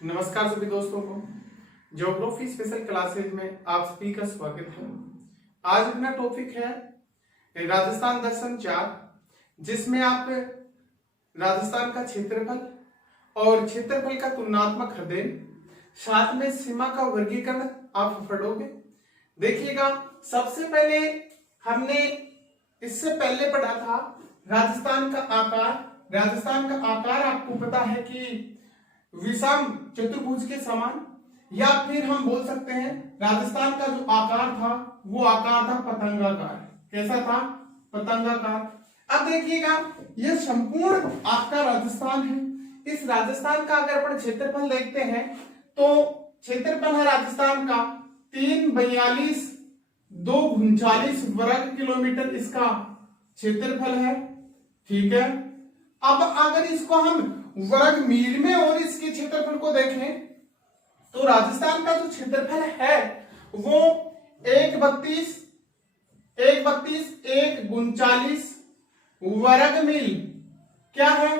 नमस्कार सभी दोस्तों को ज्योग्राफी स्पेशल क्लासेज में आप सभी का स्वागत है। आज अपना टॉपिक है राजस्थान दर्शन 4, जिसमें आप राजस्थान का क्षेत्रफल और क्षेत्रफल का तुलनात्मक अध्ययन, साथ में सीमा का वर्गीकरण आप पढ़ोगे। देखिएगा, सबसे पहले हमने इससे पहले पढ़ा था राजस्थान का आकार। राजस्थान का आकार आपको पता है कि विषम चतुर्भुज के समान, या फिर हम बोल सकते हैं राजस्थान का जो आकार था वो आकार था पतंगाकार। कैसा था? पतंगाकार। अब देखिएगा, ये संपूर्ण आपका राजस्थान है। इस राजस्थान का अगर अपन क्षेत्रफल देखते हैं तो क्षेत्रफल है राजस्थान का 342,239 वर्ग किलोमीटर इसका क्षेत्रफल है। ठीक है। अब अगर इसको हम वर्ग मील में और इसके क्षेत्रफल को देखें तो राजस्थान का जो क्षेत्रफल है वो 139 वर्ग मील। क्या है?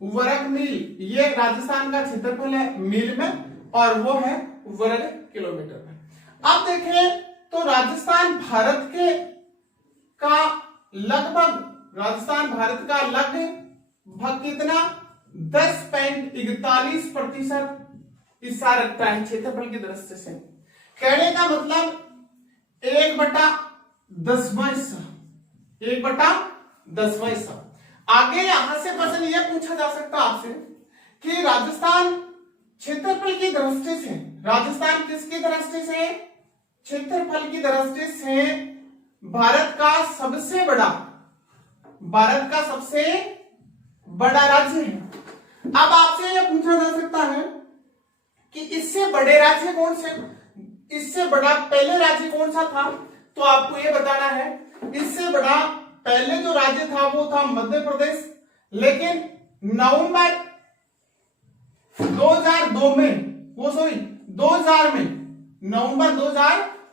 वर्ग मील। ये राजस्थान का क्षेत्रफल है मील में और वो है वर्ग किलोमीटर में। अब देखें तो राजस्थान भारत का लगभग कितना 10.41% हिस्सा रखता है क्षेत्रफल की दृष्टि से। कहने का मतलब 1/10वां हिस्सा। आगे यहां से क्वेश्चन यह पूछा जा सकता है आपसे कि राजस्थान क्षेत्रफल की दृष्टि से, राजस्थान किसकी दृष्टि से? क्षेत्रफल की दृष्टि से भारत का सबसे बड़ा राज्य है। अब आपसे यह पूछा जा सकता है कि इससे बड़े राज्य कौन से, इससे बड़ा पहले राज्य कौन सा था? तो आपको यह बताना है इससे बड़ा पहले जो राज्य था वो था मध्य प्रदेश। लेकिन नवंबर 2000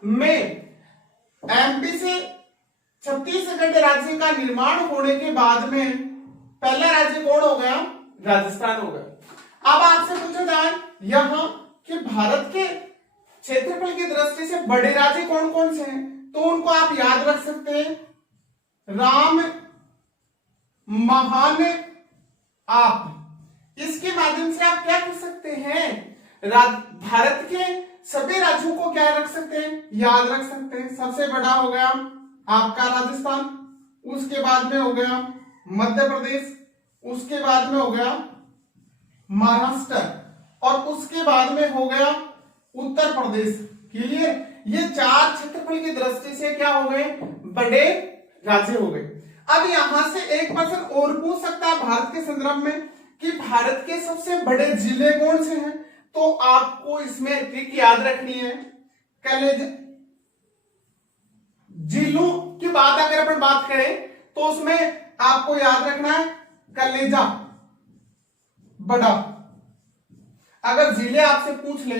में एमपी से छत्तीसगढ़ राज्य का निर्माण होने के बाद में पहला राज्य कौन हो गया? राजस्थान हो गया। अब आपसे पूछा जाए यहां कि भारत के क्षेत्रफल की दृष्टि से बड़े राज्य कौन कौन से हैं, तो उनको आप याद रख सकते हैं। राम, महान, आप। इसके माध्यम से आप क्या कर सकते हैं? भारत के सभी राज्यों को क्या रख सकते हैं? याद रख सकते हैं। सबसे बड़ा हो गया आपका राजस्थान, उसके बाद में हो गया मध्य प्रदेश, उसके बाद में हो गया महाराष्ट्र और उसके बाद में हो गया उत्तर प्रदेश। क्लियर? ये 4 क्षेत्रफल की दृष्टि से क्या हो गए? बड़े राज्य हो गए। अब यहां से एक क्वेश्चन और पूछ सकता है भारत के संदर्भ में कि भारत के सबसे बड़े जिले कौन से हैं, तो आपको इसमें ट्रिक याद रखनी है। जिलों की बात अगर अपन बात करें तो उसमें आपको याद रखना है कलेजा बड़ा। अगर जिले आपसे पूछ ले,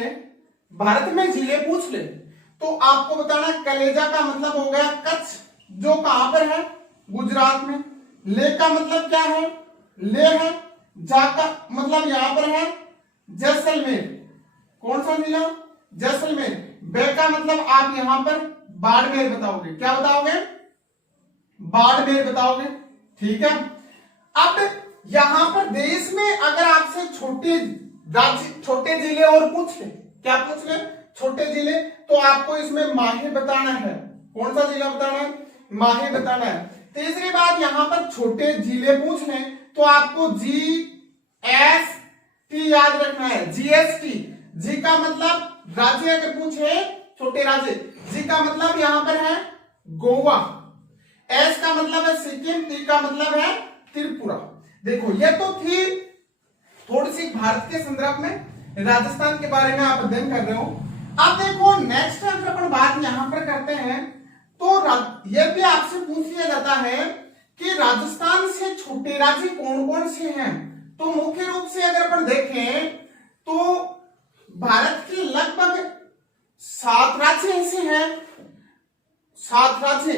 भारत में जिले पूछ ले, तो आपको बताना है कलेजा का मतलब हो गया कच्छ, जो कहां पर है? गुजरात में। ले का मतलब क्या है? ले है। जा का मतलब यहां पर है जैसलमेर। कौन सा जिला? जैसलमेर। बे का मतलब आप यहां पर बाड़मेर बताओगे। क्या बताओगे? बाड़मेर बताओगे। ठीक है। अब यहां पर देश में अगर आपसे छोटे जिले और पूछ ले, क्या पूछ ले? छोटे जिले, तो आपको इसमें माहे बताना है। कौन सा जिला बताना है? माहे बताना है। तीसरी बात, यहां पर छोटे जिले पूछ ले तो आपको GST याद रखना है। GST। जी का मतलब राज्य अगर पूछे, छोटे राज्य, जी का मतलब यहां पर है गोवा, एस का मतलब है सिक्किम, टी का मतलब है त्रिपुरा। देखो, ये तो थी थोड़ी सी भारत के संदर्भ में राजस्थान के बारे में आप अध्ययन कर रहे हो। अब देखो, नेक्स्ट अगर अपन बात यहां पर करते हैं तो यह भी आपसे पूछ लिया जाता है कि राजस्थान से छोटे राज्य कौन कौन से हैं। तो मुख्य रूप से अगर अपन देखें तो भारत के लगभग 7 राज्य ऐसे हैं, 7 राज्य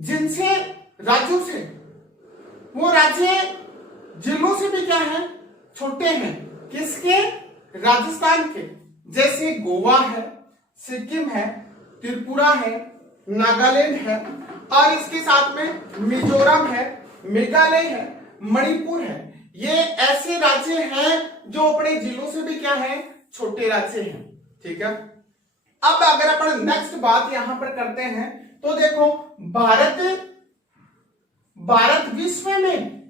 जिनसे राज्यों से वो राज्य जिलों से भी क्या है? छोटे हैं। किसके? राजस्थान के जैसे गोवा है, सिक्किम है, त्रिपुरा है, नागालैंड है और इसके साथ में मिजोरम है, मेघालय है, मणिपुर है। ये ऐसे राज्य हैं जो अपने जिलों से भी क्या है, छोटे राज्य हैं। ठीक है, अब अगर अपन नेक्स्ट बात यहां पर करते हैं तो देखो भारत विश्व में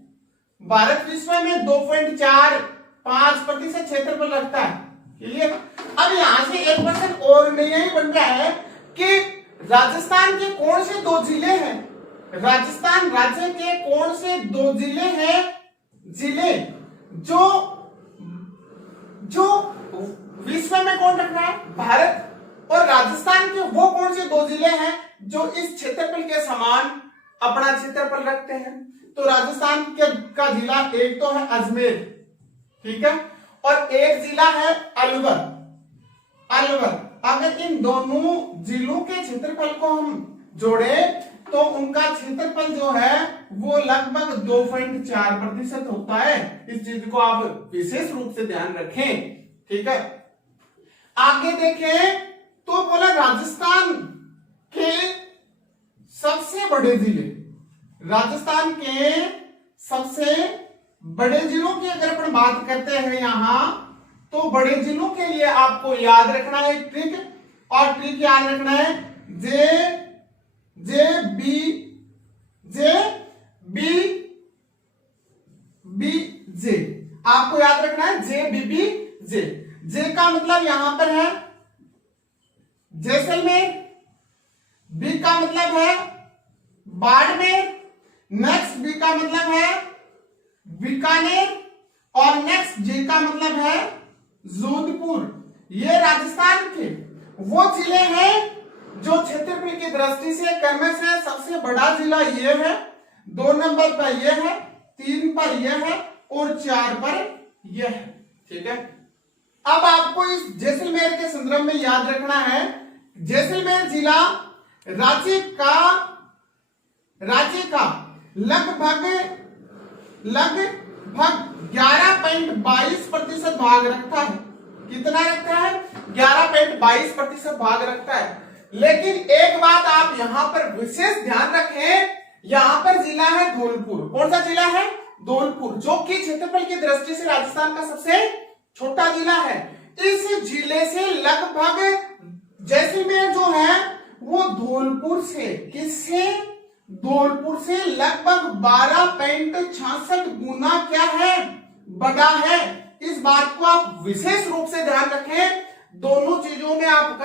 2.45% क्षेत्रफल रखता है। क्लियर। अब यहां से एक क्वेश्चन और यही बन रहा है कि राजस्थान के कौन से 2 जिले हैं, राजस्थान राज्य के कौन से 2 जिले हैं, जिले जो विश्व में कौन रख रहा है, भारत, और राजस्थान के वो कौन से 2 जिले हैं जो इस क्षेत्रफल के समान अपना क्षेत्रफल रखते हैं। तो राजस्थान का जिला एक तो है अजमेर, ठीक है, और एक जिला है अलवर। अगर इन दोनों जिलों के क्षेत्रफल को हम जोड़े तो उनका क्षेत्रफल जो है वो लगभग 2.4% होता है। इस चीज को आप विशेष रूप से ध्यान रखें। ठीक है, आगे देखें तो बोला राजस्थान के सबसे बड़े जिले, राजस्थान के सबसे बड़े जिलों की अगर अपन बात करते हैं यहां, तो बड़े जिलों के लिए आपको याद रखना है ट्रिक, और ट्रिक याद रखना है जे बी जे, आपको याद रखना है जे जे का मतलब यहां पर है जैसलमेर, बी का मतलब है बाड़मेर, नेक्स्ट बी का मतलब है बीकानेर, और नेक्स्ट जे का मतलब है जोधपुर। ये राजस्थान के वो जिले हैं जो क्षेत्रफल की दृष्टि से क्रमश से सबसे बड़ा जिला ये है, 2 नंबर पर ये है, 3 पर ये है और 4 पर ये है। ठीक है, अब आपको इस जैसलमेर के संदर्भ में याद रखना है, जैसलमेर जिला राज्य का लगभग 11.22% भाग रखता है। कितना रखता है? 11.22% भाग रखता है। लेकिन एक बात आप यहां पर विशेष ध्यान रखें, यहां पर जिला है धौलपुर। कौन सा जिला है? धौलपुर, जो कि क्षेत्रफल की दृष्टि से राजस्थान का सबसे छोटा जिला है। इस जिले से लगभग जैसलमेर जो है वो धौलपुर से, किससे? धौलपुर से लगभग 12.66 गुना क्या है? बड़ा है। इस बात को आप विशेष रूप से ध्यान रखें। दोनों चीजों में आप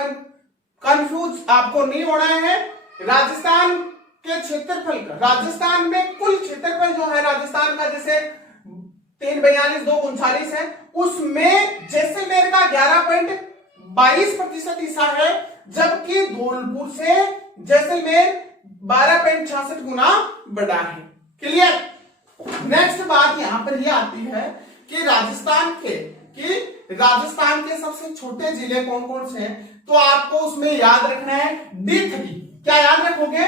कंफ्यूज आपको नहीं होना है। राजस्थान के क्षेत्रफल का, राजस्थान में कुल क्षेत्रफल जो है राजस्थान का, जैसे 342 है, उसमें जैसलमेर का 11.22% हिस्सा है, जबकि धौलपुर से जैसलमेर 12.66 गुना बड़ा है। क्लियर? नेक्स्ट बात यहां पर यह आती है कि राजस्थान के सबसे छोटे जिले कौन कौन से हैं, तो आपको उसमें याद रखना है D3। क्या याद रखोगे?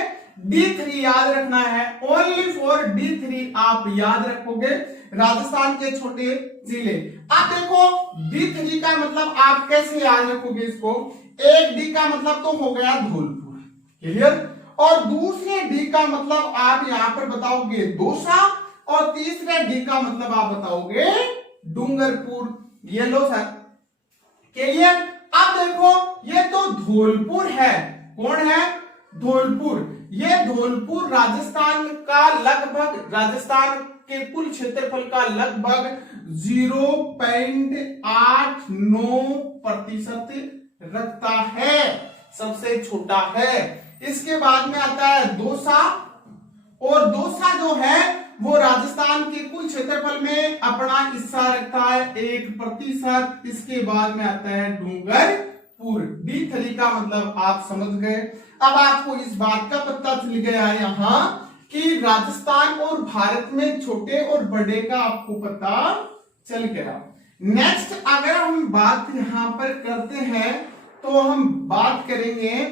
D3 याद रखना है। ओनली फॉर D3 आप याद रखोगे राजस्थान के छोटे जिले। आप देखो D3 का मतलब आप कैसे याद रखोगे इसको? एक D का मतलब तो हो गया धौलपुर, क्लियर, और दूसरे D का मतलब आप यहां पर बताओगे दौसा, और तीसरे D का मतलब आप बताओगे डूंगरपुर। ये लो सर, क्लियर। अब देखो ये तो धौलपुर है। कौन है? धौलपुर। ये धौलपुर राजस्थान के कुल क्षेत्रफल का लगभग 0.89% रखता है, सबसे छोटा है। इसके बाद में आता है दौसा, और दौसा जो है वो राजस्थान के कुल क्षेत्रफल में अपना हिस्सा रखता है 1%। इसके बाद में आता है डूंगरपुर। D3 का मतलब आप समझ गए। अब आपको इस बात का पता चल गया यहां कि राजस्थान और भारत में छोटे और बड़े का आपको पता चल गया। नेक्स्ट अगर हम बात यहां पर करते हैं तो हम बात करेंगे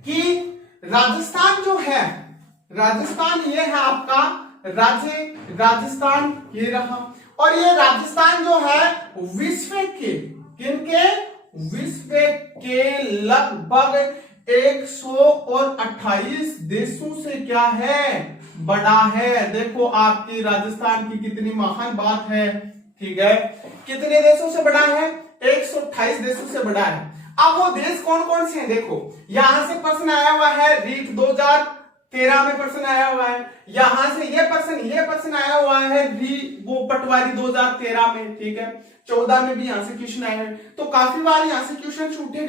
कि राजस्थान जो है, राजस्थान ये है आपका राज्य, राजस्थान ये रहा, और ये राजस्थान जो है विश्व के किनके विश्व के लगभग 128 देशों से क्या है बड़ा है। देखो आपकी राजस्थान की कितनी महान बात है, ठीक है। कितने देशों से बड़ा है? 128 देशों से बड़ा है। अब वो देश कौन कौन से हैं देखो, यहां से प्रश्न आया हुआ है, रीट 2013 में प्रश्न आया हुआ है, यहां से ये प्रश्न आया हुआ है वो पटवारी 2013 में, ठीक है। 14 में भी यहां से क्वेश्चन आए हैं, तो काफी बार यहां से क्वेश्चन पूछे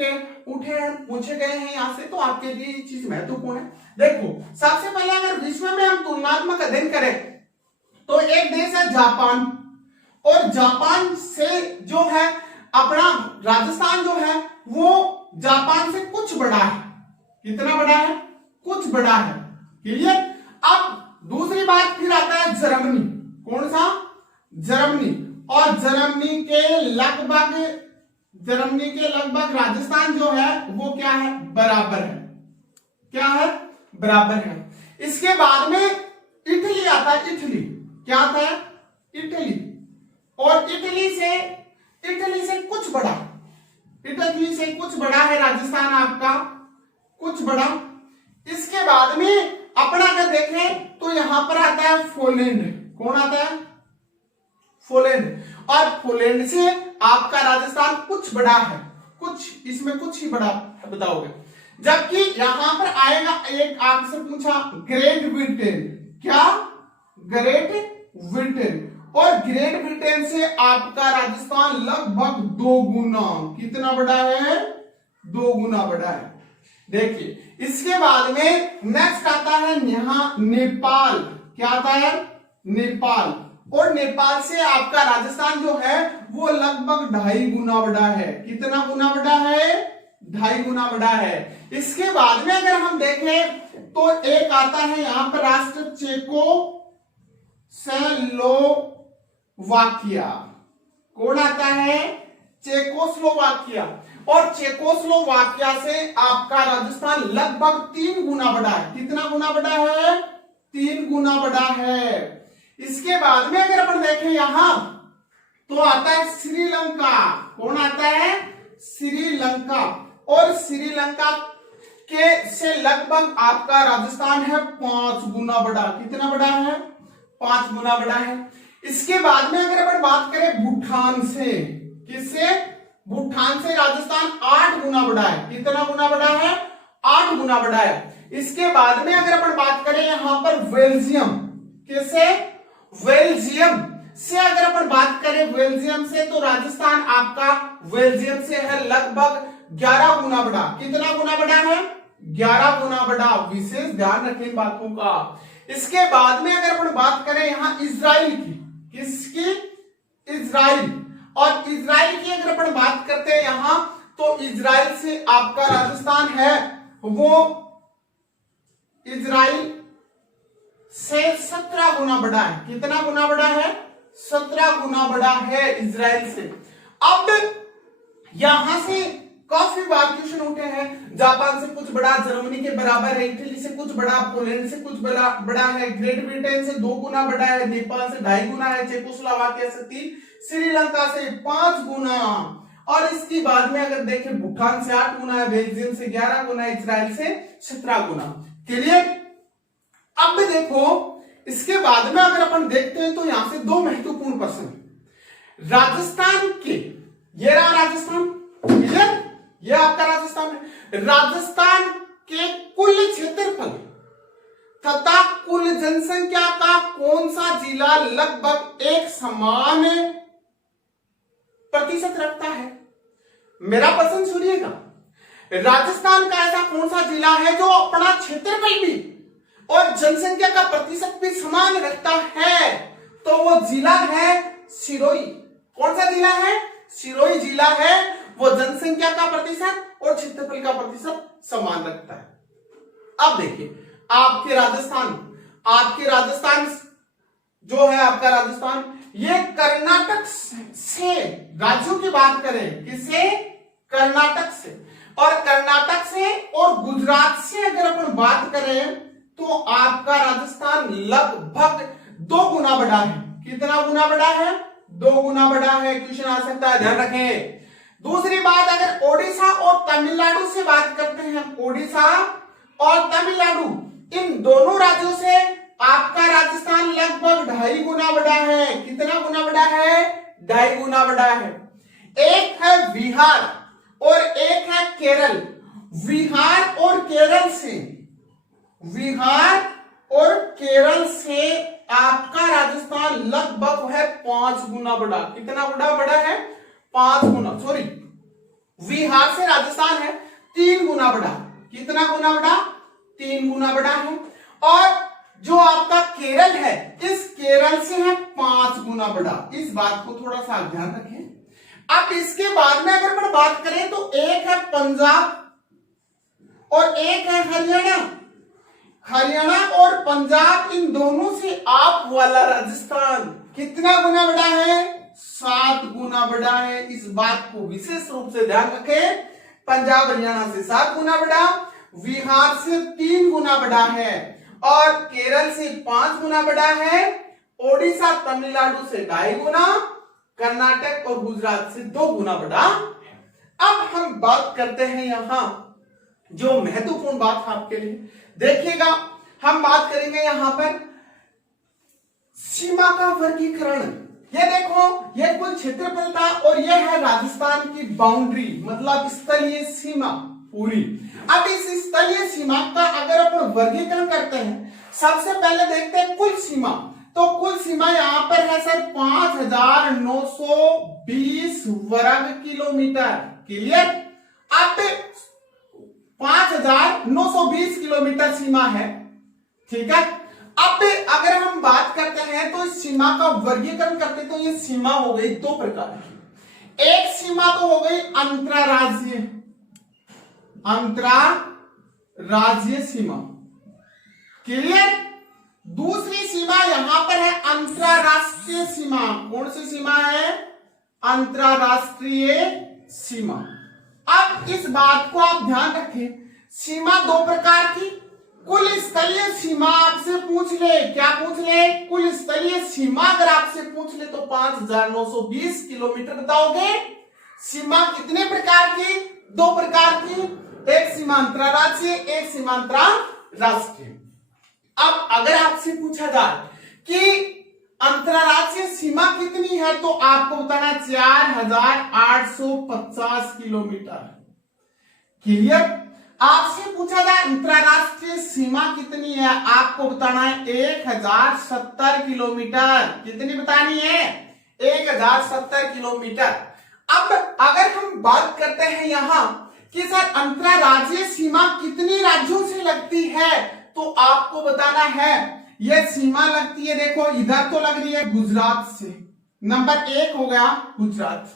गए हैं यहां से, तो आपके लिए ये चीज महत्वपूर्ण है। देखो सबसे पहले अगर विश्व में हम तुलनात्मक अध्ययन करें तो एक देश है जापान, और जापान से जो है अपना राजस्थान जो है वो जापान से कुछ बड़ा है। कितना बड़ा है? कुछ बड़ा है, क्लियर। अब दूसरी बात फिर आता है जर्मनी। कौन सा? जर्मनी। और जर्मनी के लगभग राजस्थान जो है वो क्या है? बराबर है। क्या है? बराबर है। इसके बाद में इटली आता है। इटली क्या आता है? इटली। और इटली से कुछ बड़ा है राजस्थान आपका, कुछ बड़ा। इसके बाद में अपना अगर देखें तो यहां पर आता है पोलैंड। कौन आता है? पोलैंड। और पोलैंड से आपका राजस्थान कुछ बड़ा है, इसमें कुछ ही बड़ा बताओगे। जबकि यहां पर आएगा एक, आपसे पूछा ग्रेट ब्रिटेन। क्या? Great Britain. और ग्रेट ब्रिटेन से आपका राजस्थान लगभग 2 गुना, कितना बड़ा है? 2 गुना बड़ा है। देखिए इसके बाद में नेक्स्ट आता है यहाँ नेपाल। क्या आता है? नेपाल। और नेपाल से आपका राजस्थान जो है वो लगभग 2.5 गुना बड़ा है। कितना गुना बड़ा है? 2.5 गुना बड़ा है। इसके बाद में अगर हम देखें तो एक आता है यहां पर राष्ट्र चेकोस्लोवाकिया। कौन आता है? चेकोस्लोवाकिया। और चेकोस्लोवाकिया से आपका राजस्थान लगभग 3 गुना बड़ा है। कितना गुना बड़ा है? 3 गुना बड़ा है। इसके बाद में अगर अपन देखें यहां तो आता है श्रीलंका। कौन आता है? श्रीलंका। और श्रीलंका के से लगभग आपका राजस्थान है 5 गुना बड़ा। कितना बड़ा है? 5 गुना बड़ा है। इसके बाद में अगर अपन बात करें भूटान से, किससे? भूटान से राजस्थान 8 गुना बड़ा है। कितना गुना बड़ा है? 8 गुना बड़ा है। इसके बाद में अगर अपन बात करें यहां पर बेल्जियम, किससे? बेल्जियम से अगर अपन बात करें बेल्जियम से तो राजस्थान आपका बेल्जियम से है लगभग 11 गुना बड़ा। कितना गुना बड़ा है? 11 गुना बड़ा। विशेष ध्यान रखें इन बातों का। इसके बाद में अगर अपन बात करें यहां इजराइल की, किसकी? इजराइल। और इजराइल की अगर अपन बात करते हैं यहां तो इजराइल से आपका राजस्थान है वो इजराइल से 17 गुना बड़ा है। कितना गुना बड़ा है? 17 गुना बड़ा है इजराइल से। अब यहां से काफी बार क्वेश्चन उठे हैं, जापान से कुछ बड़ा, जर्मनी के बराबर है, इटली से कुछ बड़ा, पोलैंड से कुछ बड़ा है, ग्रेट ब्रिटेन से 2 गुना बड़ा है, नेपाल से 2.5 गुना है, चेकोस्लोवाकिया से 3, श्रीलंका से 5 गुना। और इसके बाद में अगर देखें भूटान से 8 गुना है, बेल्जियम से 11 गुना, इजराइल से 17 गुना। क्लियर? अब देखो इसके बाद में अगर अपन देखते हैं तो यहां से 2 महत्वपूर्ण प्रश्न। राजस्थान के, ये रहा राजस्थान, क्लियर? ये आपका राजस्थान है। राजस्थान के कुल क्षेत्रफल तथा कुल जनसंख्या का कौन सा जिला लगभग एक समान प्रतिशत रखता है? मेरा प्रश्न सुनिएगा। राजस्थान का ऐसा कौन सा जिला है जो अपना क्षेत्रफल भी और जनसंख्या का प्रतिशत भी समान रखता है? तो वो जिला है सिरोही। कौन सा जिला है? सिरोही जिला है। वो जनसंख्या का प्रतिशत और क्षेत्रफल का प्रतिशत समान रखता है। अब देखिए आपके राजस्थान जो है आपका राजस्थान, ये कर्नाटक से राज्यों की बात करें, किससे? कर्नाटक से। और कर्नाटक से और गुजरात से अगर अपन बात करें तो आपका राजस्थान लगभग 2 गुना बड़ा है। कितना गुना बड़ा है? 2 गुना बड़ा है। क्वेश्चन आ सकता है, ध्यान रखें। दूसरी बात, अगर ओडिशा और तमिलनाडु से बात करते हैं, ओडिशा और तमिलनाडु, इन दोनों राज्यों से आपका राजस्थान लगभग 2.5 गुना बड़ा है। कितना गुना बड़ा है? 2.5 गुना बड़ा है। एक है बिहार और एक है केरल। बिहार और केरल से आपका राजस्थान लगभग है 5 गुना बड़ा। कितना बड़ा है? 5 गुना, सॉरी, बिहार से राजस्थान है 3 गुना बड़ा। कितना गुना बड़ा? 3 गुना बड़ा है। और जो आपका केरल है, इस केरल से है 5 गुना बड़ा। इस बात को थोड़ा सा ध्यान रखें। अब इसके बाद में अगर हम बात करें तो एक है पंजाब और एक है हरियाणा। हरियाणा और पंजाब, इन दोनों से आप वाला राजस्थान कितना गुना बड़ा है? 7 गुना बड़ा है। इस बात को विशेष रूप से ध्यान रखें। पंजाब हरियाणा से 7 गुना बड़ा, बिहार से 3 गुना बड़ा है और केरल से 5 गुना बड़ा है। ओडिशा तमिलनाडु से 2.5 गुना, कर्नाटक और गुजरात से 2 गुना बड़ा है। अब हम बात करते हैं यहां जो महत्वपूर्ण बात है आपके लिए, देखिएगा, हम बात करेंगे यहां पर सीमा का वर्गीकरण। ये देखो, ये कुल क्षेत्रफल था और यह है राजस्थान की बाउंड्री, मतलब स्थलीय सीमा पूरी। अब इस स्थलीय सीमा का अगर अपन वर्गीकरण करते हैं, सबसे पहले देखते हैं कुल सीमा। तो कुल सीमा यहां पर है सर 5,920 वर्ग किलोमीटर। क्लियर? अब 5,920 किलोमीटर सीमा है, ठीक है। अब अगर हम बात करते हैं तो इस सीमा का वर्गीकरण करते तो ये सीमा हो गई 2 प्रकार की। एक सीमा तो हो गई अंतरराज्यीय सीमा। क्लियर? दूसरी सीमा यहां पर है अंतरराष्ट्रीय सीमा। कौन सी सीमा है? अंतरराष्ट्रीय सीमा। अब इस बात को आप ध्यान रखें, सीमा 2 प्रकार की। कुल स्थलीय सीमा आपसे पूछ ले, क्या पूछ ले? कुल स्थलीय सीमा अगर आपसे पूछ ले तो 5,920 किलोमीटर बताओगे। सीमा कितने प्रकार की? 2 प्रकार की, एक सीमा अंतरराज्यीय, एक सीमा अंतरराष्ट्रीय। अब अगर आपसे पूछा जाए कि अंतरराज्यीय सीमा कितनी है तो आपको बताना 4,850 किलोमीटर। क्लियर? आपसे पूछा जाए अंतरराष्ट्रीय सीमा कितनी है, आपको बताना है 1,070 किलोमीटर। कितनी बतानी है? 1,070 किलोमीटर। अब अगर हम बात करते हैं यहां कि सर अंतरराज्यीय सीमा कितनी राज्यों से लगती है, तो आपको बताना है यह सीमा लगती है, देखो इधर तो लग रही है गुजरात से। नंबर 1 हो गया गुजरात,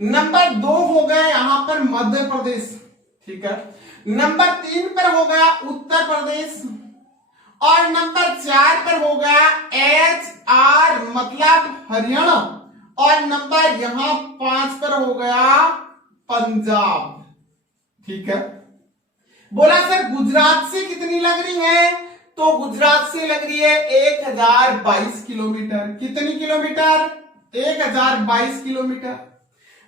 नंबर 2 हो गया यहां पर मध्य प्रदेश, ठीक है, नंबर 3 पर हो गया उत्तर प्रदेश और नंबर 4 पर हो गया HR मतलब हरियाणा और नंबर यहां 5 पर हो गया पंजाब। ठीक है, बोला सर गुजरात से कितनी लग रही है, तो गुजरात से लग रही है 1022 किलोमीटर। कितनी किलोमीटर? 1022 किलोमीटर।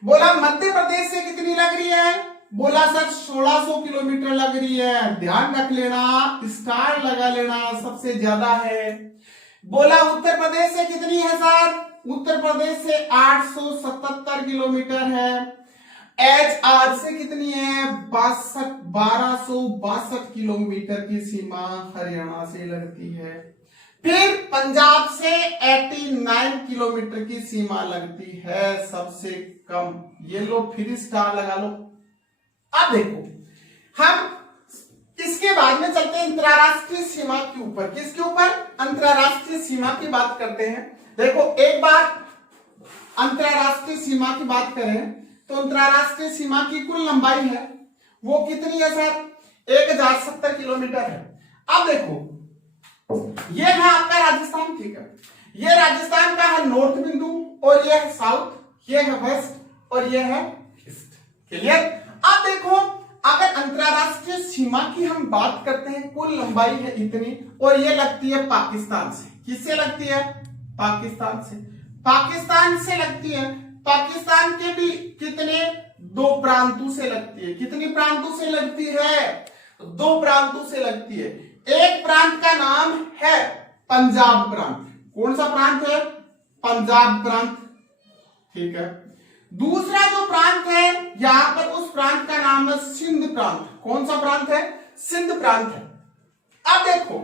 बोला मध्य प्रदेश से कितनी लग रही है, बोला सर 1600 किलोमीटर लग रही है। ध्यान रख लेना, स्टार लगा लेना, सबसे ज्यादा है। बोला उत्तर प्रदेश से कितनी है सर, उत्तर प्रदेश से 877 किलोमीटर है। HR से कितनी है, 1262 किलोमीटर की सीमा हरियाणा से लगती है। फिर पंजाब से 89 किलोमीटर की सीमा लगती है, सबसे कम। ये लो फिर स्टार लगा लो। अब देखो हम इसके बाद में चलते हैं अंतरराष्ट्रीय सीमा के ऊपर। किसके ऊपर? अंतरराष्ट्रीय सीमा की बात करते हैं। देखो एक बार अंतरराष्ट्रीय सीमा की बात करें तो अंतरराष्ट्रीय सीमा की कुल लंबाई है वो कितनी है सर, 1070 किलोमीटर है। अब देखो ये है आपका राजस्थान, ठीक है, ये राजस्थान का है नॉर्थ बिंदु और ये है साउथ, ये है वेस्ट और ये है ईस्ट। क्लियर? अब देखो अगर अंतरराष्ट्रीय सीमा की हम बात करते हैं, कुल लंबाई है इतनी और ये लगती है पाकिस्तान से। किससे लगती है? पाकिस्तान से। पाकिस्तान से लगती है। पाकिस्तान के भी कितने, 2 प्रांतों से लगती है। कितनी प्रांतों से लगती है? 2 प्रांतों से लगती है। एक प्रांत का नाम है पंजाब प्रांत। कौन सा प्रांत है? पंजाब प्रांत, ठीक है। दूसरा जो प्रांत है यहां पर, उस प्रांत का नाम है सिंध प्रांत। कौन सा प्रांत है? सिंध प्रांत है। अब देखो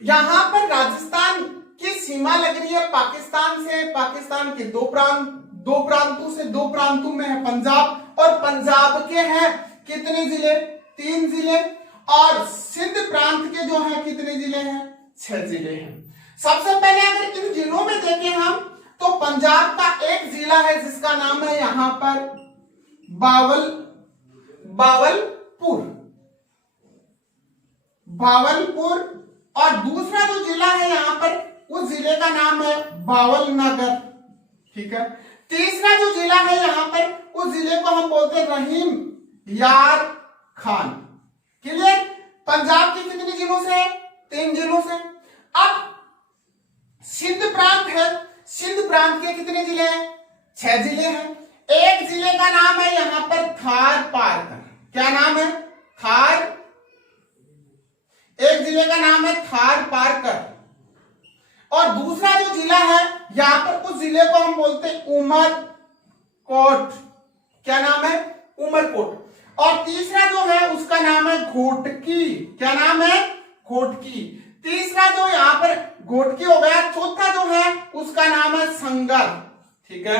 यहां पर राजस्थान की सीमा लग रही है पाकिस्तान से। पाकिस्तान के दो प्रांतों में है पंजाब, और पंजाब के हैं कितने जिले? 3 जिले। और सिंध प्रांत के जो है कितने जिले हैं? 6 जिले हैं। सबसे पहले अगर इन जिलों में देखें हम, तो पंजाब का एक जिला है जिसका नाम है यहां पर बावलपुर, और दूसरा जो जिला है यहां पर, उस जिले का नाम है बावलनगर, ठीक है। तीसरा जो जिला है यहां पर, उस जिले को हम बोलते हैं रहीम यार खान। क्लियर? पंजाब के कितने जिलों से? 3 जिलों से। अब सिंध प्रांत है, सिंध प्रांत के कितने जिले हैं? 6 जिले हैं। एक जिले का नाम है यहां पर थार पारकर। क्या नाम है? एक जिले का नाम है थार पारकर, और दूसरा जो जिला है यहां पर, उस जिले को हम बोलते हैं उमरकोट। क्या नाम है? उमरकोट। और तीसरा जो है उसका नाम है घोटकी। क्या नाम है? घोटकी। तीसरा जो यहां पर घोटकी हो गया। चौथा जो है उसका नाम है संगर, ठीक है।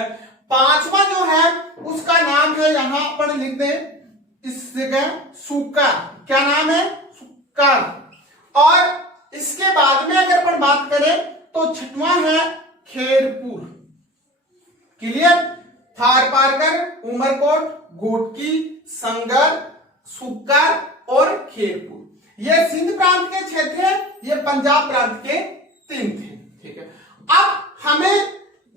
5वां जो है उसका नाम है, यहां पर लिख दे इस जगह, सुक्कर। क्या नाम है? सुक्कर। और इसके बाद में अगर अपन बात करें तो 6वां है खेरपुर। क्लियर? थार पारकर, उमरकोट, घोटकी, संगर, सुक्कर और खेरपुर। ये सिंध प्रांत के 6 थे, ये पंजाब प्रांत के 3 थे, ठीक है। अब हमें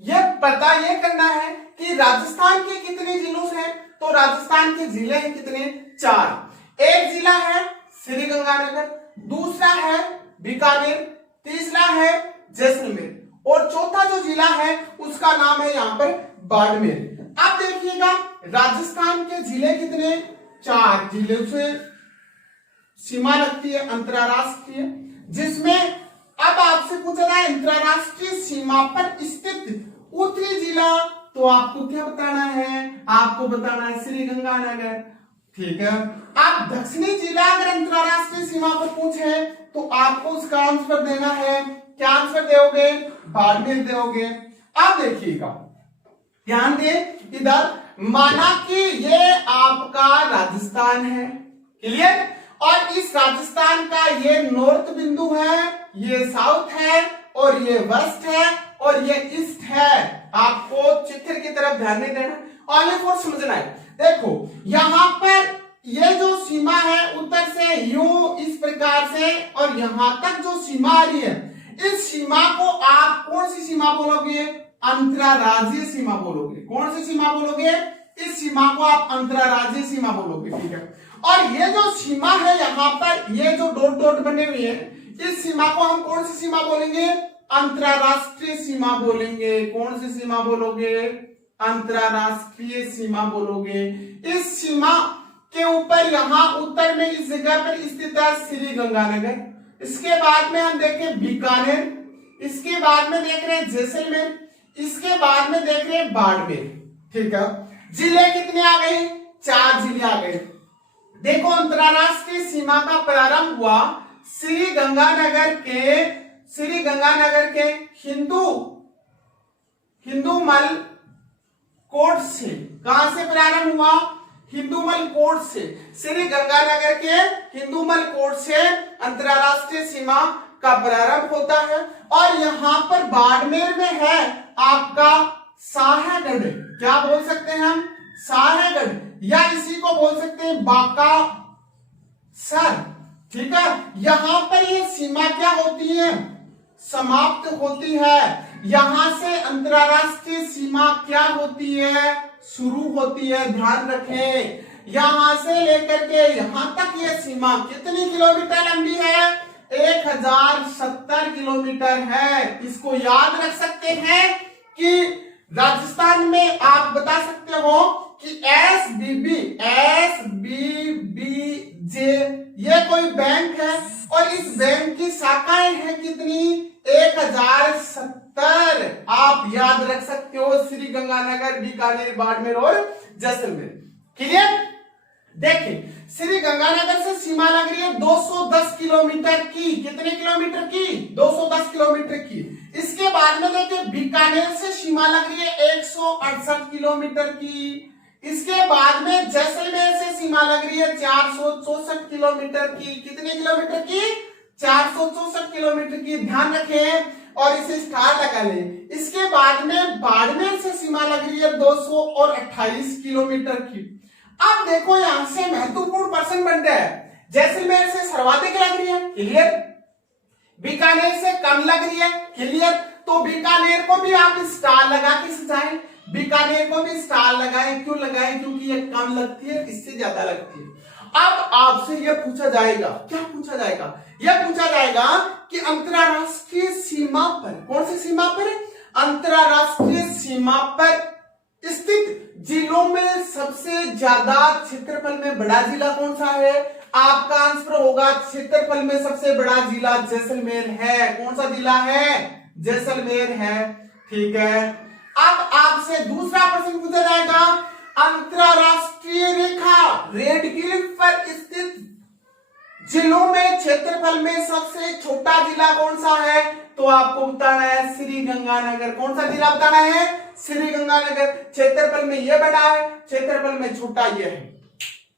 यह पता यह करना है कि राजस्थान के कितने जिलों से हैं, तो राजस्थान के जिले हैं कितने? 4। एक जिला है श्रीगंगानगर, दूसरा है बीकानेर, तीसरा है जैसलमेर, और चौथा जो जिला है उसका नाम है यहां पर बाड़मेर। अब देखिएगा राजस्थान के जिले कितने? 4 जिलों से सीमा लगती है अंतरराष्ट्रीय, जिसमें अब आपसे पूछा जाए अंतरराष्ट्रीय सीमा पर स्थित उत्तरी जिला, तो आपको क्या बताना है? आपको बताना है श्रीगंगानगर, ठीक है। आप दक्षिणी जिला अगर अंतरराष्ट्रीय सीमा पर पूछे तो आपको उसका आंसर देना है। क्या आंसर दोगे? बाड़मेर दोगे। अब देखिएगा, ध्यान दे इधर, माना कि ये आपका राजस्थान है, क्लियर, और इस राजस्थान का ये नॉर्थ बिंदु है, ये साउथ है, और ये वेस्ट है, और ये ईस्ट है। आपको चित्र की तरफ ध्यान नहीं देना, ओनली फॉर समझना है। देखो यहां पर ये जो सीमा है उत्तर से यूं इस प्रकार से, और यहां तक जो सीमा आ रही है, इस सीमा को आप कौन सी सीमा बोलोगे? अंतरराज्यीय सीमा बोलोगे। कौन सी सीमा बोलोगे? इस सीमा को आप अंतरराज्यीय सीमा बोलोगे, ठीक है। और ये जो सीमा है यहां पर, ये जो डॉट डॉट बने हुए हैं, इस सीमा को हम कौन सी सीमा बोलेंगे? अंतरराष्ट्रीय सीमा बोलेंगे। कौन सी सीमा बोलोगे? अंतरराष्ट्रीय सीमा बोलोगे। इस सीमा के ऊपर यहां उत्तर में इस जगह पर स्थित है श्रीगंगानगर, इसके बाद में हम देखें बीकानेर, इसके बाद में देख रहे हैं जैसलमेर, इसके बाद में देख रहे हैं बाड़मेर, ठीक है। जिले कितने आ गए? 4 जिले आ गए। देखो अंतरराष्ट्रीय सीमा का प्रारंभ हुआ श्रीगंगानगर के हिंदूमल कोट से। कहां से प्रारंभ हुआ? हिंदूमल कोट से। श्रीगंगानगर के हिंदूमल कोट से अंतरराष्ट्रीय सीमा का प्रारंभ होता है, और यहां पर बाड़मेर में है आपका साहेगढ़। क्या बोल सकते हैं हम? साहेगढ़, या इसी को बोल सकते हैं बाका सर, ठीक है। यहां पर ये सीमा क्या होती है? समाप्त होती है। यहां से अंतरराष्ट्रीय सीमा क्या होती है? शुरू होती है। ध्यान रखें, यहां से लेकर के यहां तक ये सीमा कितनी किलोमीटर लंबी है? 1070 किलोमीटर है। इसको याद रख सकते हैं कि राजस्थान में आप बता सकते हो कि SBBJ ये कोई बैंक है और इस बैंक की शाखाएं हैं कितनी 1070। आप याद रख सकते हो श्री गंगानगर, बीकानेर, बाड़मेर और जैसलमेर। क्लियर? देखिए श्री गंगानगर से सीमा लग रही है 210 किलोमीटर की। कितने किलोमीटर की? 210 किलोमीटर की। इसके बाद में देखिए बीकानेर से सीमा लग रही है 168 किलोमीटर की। इसके बाद में जैसलमेर से सीमा लग रही है 464 किलोमीटर की। कितने किलोमीटर की? 464 किलोमीटर की। ध्यान रखें और इसे स्टार लगा लें। इसके बाद में बाड़मेर से सीमा लग रही है 228 किलोमीटर की। अब देखो यहां से महत्वपूर्ण प्रश्न बन रहा है। जैसलमेर से सर्वाधिक लग रही है, क्लियर। बीकानेर से कम लग रही है, क्लियर। तो बीकानेर को भी आप स्टार लगा के सजाएं। बीकानेर को भी स्टार लगाएं। क्यों लगाएं? क्योंकि ये कम लगती है, इससे ज्यादा लगती है। अब आपसे यह पूछा जाएगा, क्या पूछा जाएगा? यह पूछा जाएगा कि अंतरराष्ट्रीय सीमा पर, कौन सी सीमा पर? अंतरराष्ट्रीय सीमा पर स्थित जिलों में सबसे ज्यादा क्षेत्रफल में बड़ा जिला कौन सा है? आपका आंसर होगा क्षेत्रफल में सबसे बड़ा जिला जैसलमेर है। कौन सा जिला है? जैसलमेर है। ठीक है। अब आपसे दूसरा प्रश्न पूछा जाएगा, अंतरराष्ट्रीय रेखा रेड क्लिफ पर स्थित जिलों में क्षेत्रफल में सबसे छोटा जिला कौन सा है? तो आपको बताना है श्री गंगानगर। कौन सा जिला बताना है? श्री गंगानगर। क्षेत्रफल में यह बड़ा है, क्षेत्रफल में छोटा यह है।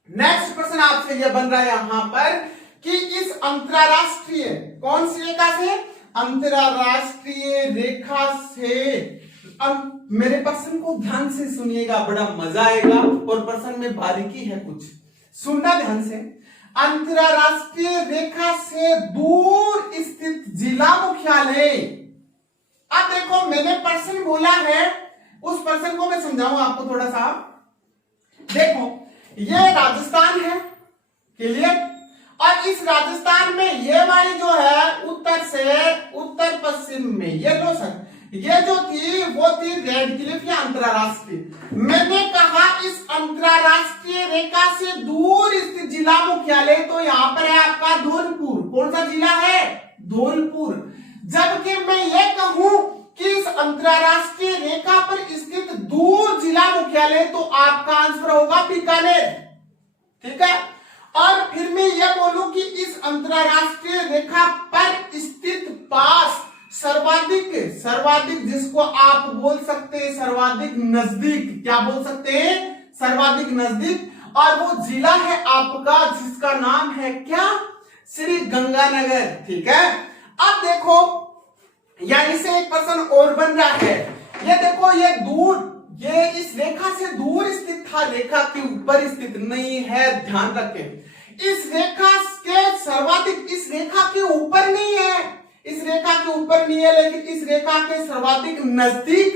नेक्स्ट प्रश्न आपसे यह बन रहा है यहां पर कि इस अंतरराष्ट्रीय कौन सी रेखा से? अंतरराष्ट्रीय रेखा से मेरे प्रश्न को ध्यान से सुनिएगा, बड़ा मजा आएगा और प्रश्न में बारीकी है कुछ, सुनना ध्यान से। अंतरराष्ट्रीय रेखा से दूर स्थित जिला मुख्यालय। अब देखो मैंने प्रश्न बोला है, उस प्रश्न को मैं समझाऊं आपको थोड़ा सा। देखो ये राजस्थान है, क्लियर। और इस राजस्थान में ये वाली जो है उत्तर से उत्तर पश्चिम में ये लो सर, ये जो थी वो थी रेड क्लिफ या अंतरराष्ट्रीय। मैंने कहा इस अंतरराष्ट्रीय रेखा से दूर स्थित जिला मुख्यालय, तो यहाँ पर है आपका धौलपुर। कौन सा जिला है? धौलपुर। जबकि मैं ये कहूं कि इस अंतरराष्ट्रीय रेखा पर स्थित दूर जिला मुख्यालय, तो आपका आंसर होगा बीकानेर। ठीक है। और फिर मैं यह बोलूं कि इस अंतरराष्ट्रीय रेखा पर स्थित पास सर्वाधिक जिसको आप बोल सकते हैं सर्वाधिक नजदीक, क्या बोल सकते हैं? सर्वाधिक नजदीक। और वो जिला है आपका जिसका नाम है क्या? श्री गंगानगर। ठीक है। अब देखो यहीं से एक प्रश्न और बन रहा है। ये देखो ये दूर, ये इस रेखा से दूर स्थित था, रेखा के ऊपर स्थित नहीं है। ध्यान रखें इस रेखा के सर्वाधिक, इस रेखा के ऊपर नहीं है, इस रेखा के ऊपर नहीं है, लेकिन इस रेखा के सर्वाधिक नजदीक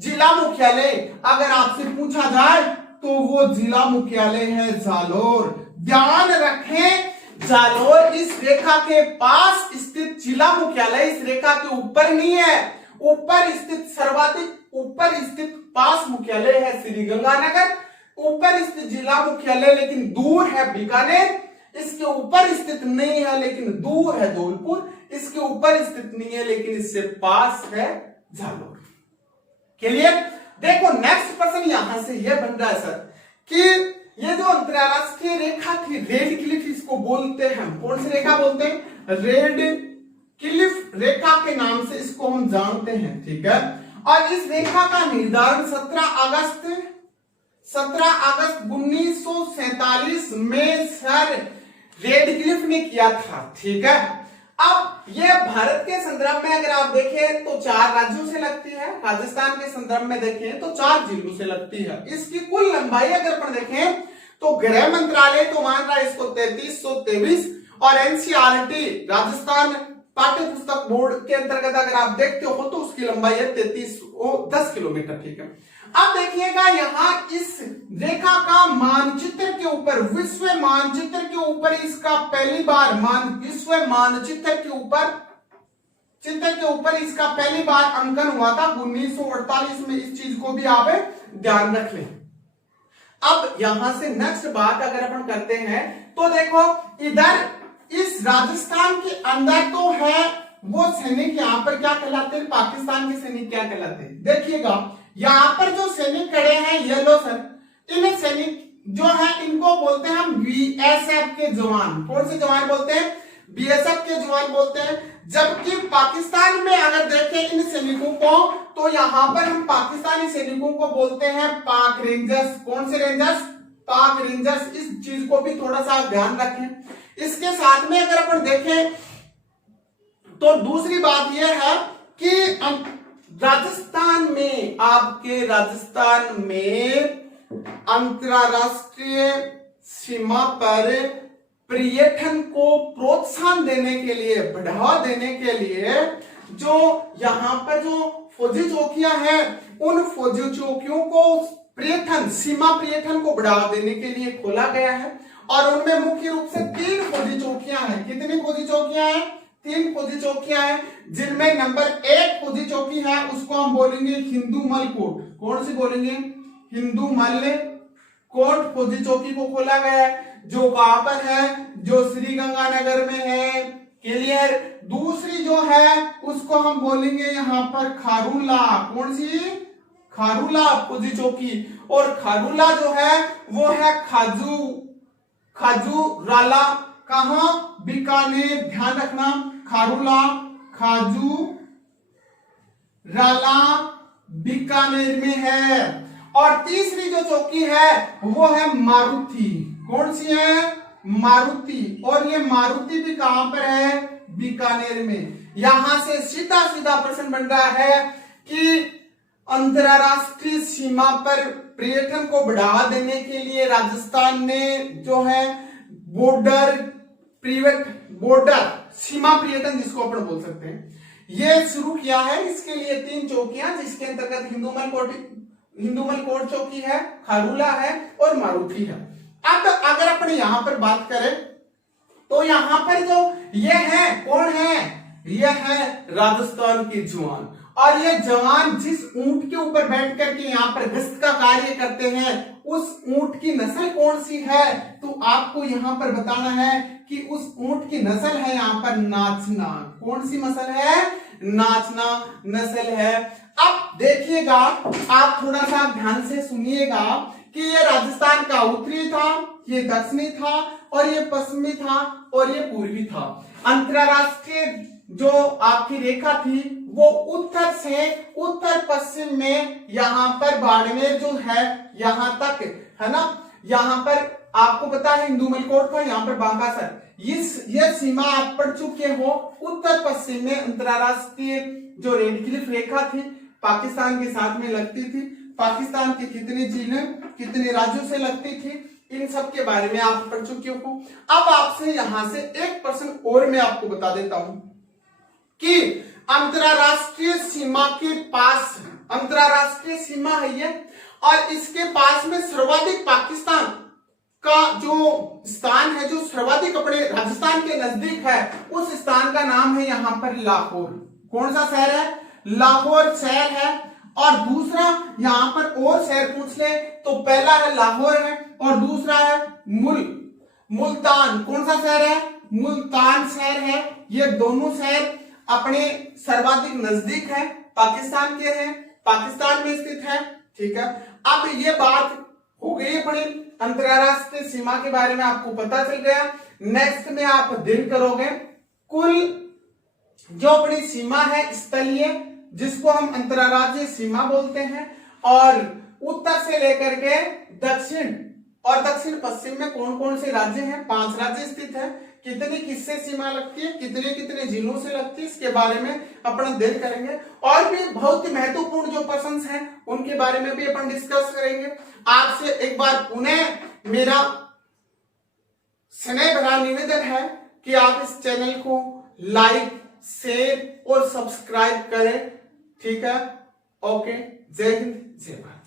जिला मुख्यालय अगर आपसे पूछा जाए तो वो जिला मुख्यालय है जालोर। ध्यान रखें जालोर इस रेखा के पास स्थित जिला मुख्यालय, इस रेखा के ऊपर नहीं है, ऊपर स्थित सर्वाधिक ऊपर स्थित पास मुख्यालय है श्री गंगानगर। ऊपर स्थित जिला मुख्यालय लेकिन दूर है बीकानेर। इसके ऊपर स्थित नहीं है लेकिन दूर है धौलपुर। इसके ऊपर स्थित नहीं है लेकिन इससे पास है जालोर। क्लियर? देखो नेक्स्ट प्रश्न यहां से यह बन रहा है सर कि ये जो अंतरराष्ट्रीय रेखा थी रेड क्लिफ इसको बोलते हैं, कौन सी रेखा बोलते हैं? रेड क्लिफ रेखा के नाम से इसको हम जानते हैं। ठीक है। और इस रेखा का निर्धारण 17 अगस्त 1947 में सर रेड क्लिफ ने किया था। ठीक है। अब ये भारत के संदर्भ में अगर आप देखें तो 4 राज्यों से लगती है, राजस्थान के संदर्भ में देखें तो 4 जिलों से लगती है। इसकी कुल लंबाई अगर अपन देखें तो गृह मंत्रालय तो मान रहा है इसको 3323 और एनसीईआरटी राजस्थान पाठ्य पुस्तक बोर्ड के अंतर्गत अगर आप देखते हो तो उसकी लंबाई है 10 किलोमीटर। ठीक है। अब देखिएगा यहां इस रेखा का मानचित्र के ऊपर, विश्व मानचित्र के ऊपर इसका पहली बार विश्व मानचित्र के ऊपर चित्र के ऊपर इसका पहली बार अंकन हुआ था 1948 में। इस चीज को भी आप ध्यान रख लें। अब यहां से नेक्स्ट बात अगर अपन करते हैं तो देखो इधर इस राजस्थान के अंदर तो है वो सैनिक यहाँ पर क्या कहलाते हैं, पाकिस्तान के सैनिक क्या कहलाते हैं। देखिएगा यहाँ पर जो सैनिक खड़े हैं येलो सर, इन सैनिक जो है इनको बोलते हैं हम बीएसएफ के जवान। कौन से जवान बोलते हैं, बीएसएफ के जवान बोलते हैं। जबकि पाकिस्तान में अगर देखें इन सैनिकों को तो यहाँ पर हम पाकिस्तानी सैनिकों को बोलते हैं पाक रेंजर्स। कौन से रेंजर्स, पाक रेंजर्स। इस चीज को भी थोड़ा सा ध्यान रखें। इसके साथ में अगर अपन देखें तो दूसरी बात यह है कि राजस्थान में, आपके राजस्थान में अंतरराष्ट्रीय सीमा पर पर्यटन को प्रोत्साहन देने के लिए, बढ़ावा देने के लिए जो यहाँ पर जो फौजी चौकियां हैं उन फौजी चौकियों को पर्यटन, सीमा पर्यटन को बढ़ावा देने के लिए खोला गया है। और उनमें मुख्य रूप से 3 फौजी चौकियां हैं। कितनी फौजी चौकियां हैं, 3 फौजी चौकियां हैं, जिनमें नंबर 1 फौजी चौकी है उसको हम बोलेंगे हिंदूमल कोट। कौन सी बोलेंगे, हिंदूमल कोट फौजी चौकी को खोला गया है, जो कहां पर है, जो श्री गंगानगर में है। क्लियर। दूसरी जो है उसको हम बोलेंगे यहाँ पर खारूला। कौन सी, खारूला फौजी चौकी। और खारूला जो है वो है खाजूराला, कहां, बीकानेर। ध्यान रखना, खारूला, खाजूराला बीकानेर में है। और तीसरी जो चौकी है वो है मारुति। कौन सी है, मारुति। और ये मारुति भी कहां पर है, बीकानेर में। यहां से सीधा सीधा प्रश्न बन रहा है कि अंतरराष्ट्रीय सीमा पर पर्यटन को बढ़ावा देने के लिए राजस्थान ने जो है बॉर्डर सीमा पर्यटन, जिसको अपन बोल सकते हैं, ये शुरू किया है। इसके लिए 3 चौकियां, जिसके अंतर्गत हिंदूमल कोट चौकी है, खारूला है और मारुति है। अब अगर अपन यहां पर बात करें तो यहां पर जो ये है, कौन है, ये है राजस्थान के जवान। और ये जवान जिस ऊंट के ऊपर बैठ करके यहाँ पर गश्त का कार्य करते हैं उस ऊंट की नस्ल कौन सी है, तो आपको यहाँ पर बताना है कि उस ऊंट की नस्ल है यहाँ पर नाचना। कौन सी नस्ल है, नाचना नस्ल है। अब देखिएगा, आप थोड़ा सा ध्यान से सुनिएगा कि ये राजस्थान का उत्तरी था, ये दक्षिणी था और ये पश्चिमी था और ये पूर्वी था। अंतरराष्ट्रीय जो आपकी रेखा थी वो उत्तर से उत्तर पश्चिम में यहाँ पर बाड़मेर जो है यहाँ तक है ना। यहाँ पर आपको पता है हिंदूमल कोट था, यहाँ पर बांकासर। ये सीमा आप पढ़ चुके हो। उत्तर पश्चिम में अंतरराष्ट्रीय जो रेड क्लिफ रेखा थी पाकिस्तान के साथ में लगती थी। पाकिस्तान के कितने जिले, कितने राज्यों से लगती थी, इन सब के बारे में आप पढ़ चुके हो। अब आपसे यहां से एक प्रश्न और मैं आपको बता देता हूं कि अंतरराष्ट्रीय सीमा के पास, अंतरराष्ट्रीय सीमा है ये, और इसके पास में सर्वाधिक पाकिस्तान का जो स्थान है, जो सर्वाधिक अपने राजस्थान के नजदीक है, उस स्थान का नाम है यहाँ पर लाहौर। कौन सा शहर है, लाहौर शहर है। और दूसरा यहाँ पर और शहर पूछ ले तो पहला है लाहौर है और दूसरा है मुल्तान। कौन सा शहर है, मुल्तान शहर है। ये दोनों शहर अपने सर्वाधिक नजदीक है, पाकिस्तान के हैं, पाकिस्तान में स्थित है। ठीक है, अब ये बात हो गई अपनी अंतरराष्ट्रीय सीमा के बारे में, आपको पता चल गया। नेक्स्ट में आप दिन करोगे कुल जो अपनी सीमा है स्थलीय, जिसको हम अंतरराज्यीय सीमा बोलते हैं, और उत्तर से लेकर के दक्षिण और दक्षिण पश्चिम में कौन कौन से राज्य हैं, 5 राज्य स्थित है। कितनी किससे सीमा लगती है, कितने कितने जिलों से लगती है, इसके बारे में अपन अध्ययन करेंगे। और भी बहुत ही महत्वपूर्ण जो प्रश्न हैं उनके बारे में भी अपन डिस्कस करेंगे। आपसे एक बार पुनः मेरा स्नेह भरा निवेदन है कि आप इस चैनल को लाइक, शेयर और सब्सक्राइब करें। ठीक है, ओके, जय हिंद, जय भारत।